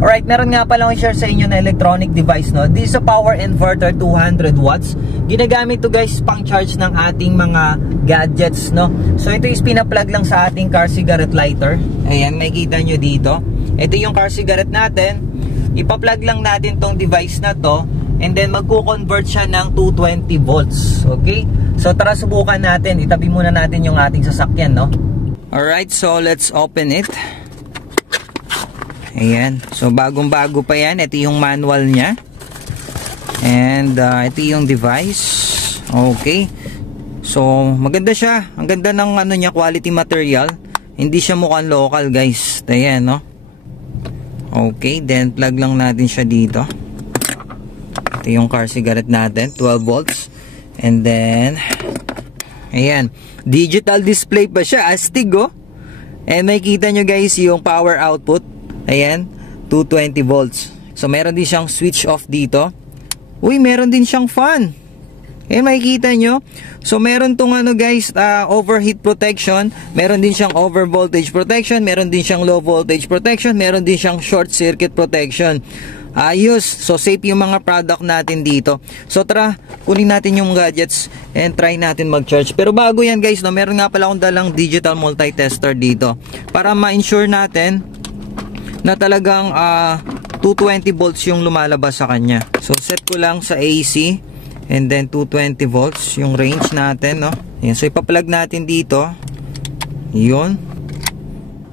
Alright, meron nga pala akong share sa inyo na electronic device, no? This is a power inverter, 200 watts. Ginagamit to guys pang charge ng ating mga gadgets, no? So ito is pina-plug lang sa ating car cigarette lighter. Ayan, makikita nyo dito. Ito yung car cigarette natin. Ipa-plug lang natin tong device na to, and then magko-convert siya ng 220 volts. Okay? So tara, subukan natin. Itabi muna natin yung ating sasakyan, no? Alright, so let's open it. Ayan. So bagong-bago pa yan. Ito yung manual niya. And ito yung device. Okay. So maganda siya. Ang ganda ng ano niya, quality material. Hindi siya mukhang local, guys. Ayan, no? Okay, then plug lang natin siya dito. Ito yung car cigarette natin, 12 volts. And then ayan, digital display pa siya, astig, oh. And makikita nyo guys yung power output. Ayan, 220 volts. So meron din siyang switch off dito. Uy, meron din siyang fan. Ayan, makikita nyo. So meron tong ano guys, overheat protection. Meron din siyang over voltage protection. Meron din siyang low voltage protection. Meron din siyang short circuit protection. Ayos. So safe yung mga product natin dito. So tara, kunin natin yung gadgets and try natin mag-charge. Pero bago yan guys, no, meron nga pala akong dalang digital multi-tester dito para ma-ensure natin na talagang 220 volts yung lumalabas sa kanya. So set ko lang sa AC and then 220 volts yung range natin, no? Ayan, so ipa-plug natin dito. Yun.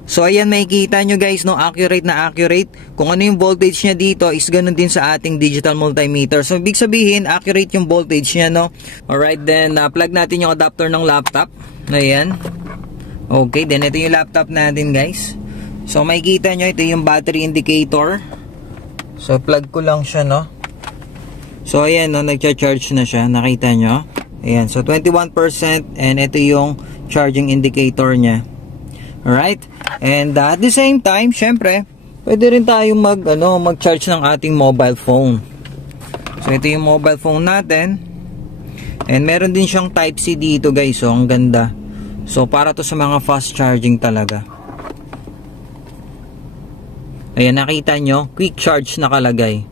So ayan, makikita nyo guys, no, accurate na accurate. Kung ano yung voltage niya dito is ganun din sa ating digital multimeter. So ibig sabihin, accurate yung voltage niya, no? Alright, then plug natin yung adapter ng laptop. Ayan. Okay, then ito yung laptop natin guys. So makikita nyo, ito yung battery indicator. So plug ko lang siya, no? So ayan, no, nagcha-charge na siya. Nakita nyo? Ayan, so 21% and ito yung charging indicator niya. Alright? And at the same time, syempre, pwede rin tayong mag-charge ng ating mobile phone. So ito yung mobile phone natin. And meron din siyang Type-C dito guys. So ang ganda. So para to sa mga fast charging talaga. Ayan, nakita nyo, quick charge nakalagay.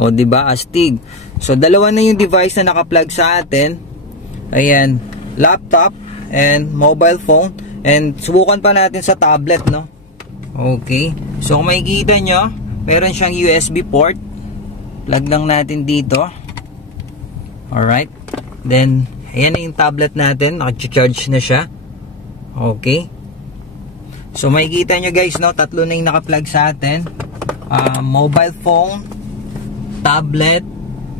O, diba? Astig. So, dalawa na yung device na naka-plug sa atin. Ayan, laptop and mobile phone. And subukan pa natin sa tablet, no? Okay. So, kung makikita nyo, meron siyang USB port. Plug lang natin dito. Alright. Then, ayan na yung tablet natin. Naka-charge na siya. Okay. So makikita nyo guys, no, tatlo na yung naka-plug sa atin. Mobile phone, tablet,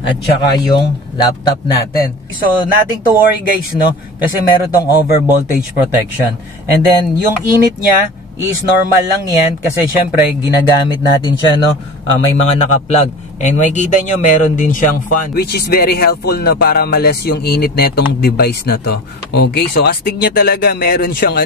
at saka yung laptop natin. So nothing to worry guys, no, kasi meron tong over voltage protection. And then yung init niya is normal lang yan kasi syempre ginagamit natin siya, no, may mga naka-plug. And makikita nyo meron din siyang fan, which is very helpful, no, para malas yung init na itong device na to. Okay, so astig niya talaga, meron siyang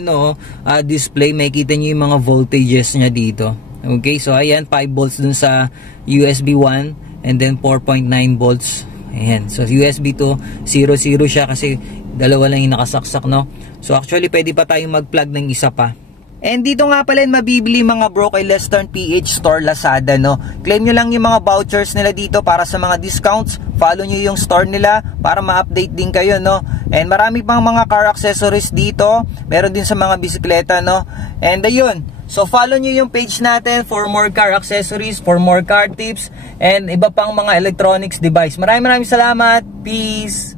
display. Makikita nyo yung mga voltages niya dito. Okay, so ayan, 5 volts dun sa USB 1 and then 4.9 volts. Ayan, so USB to 0 siya kasi dalawa lang yung nakasaksak, no. So actually pwede pa tayong mag-plug ng isa pa. And dito nga pala mabibili mga bro kay Lestern PH Store Lazada, no. Claim nyo lang yung mga vouchers nila dito para sa mga discounts. Follow nyo yung store nila para ma-update din kayo, no. And marami pang mga car accessories dito. Meron din sa mga bisikleta, no. And ayun, so follow nyo yung page natin for more car accessories, for more car tips, and iba pang mga electronics device. Maraming salamat. Peace!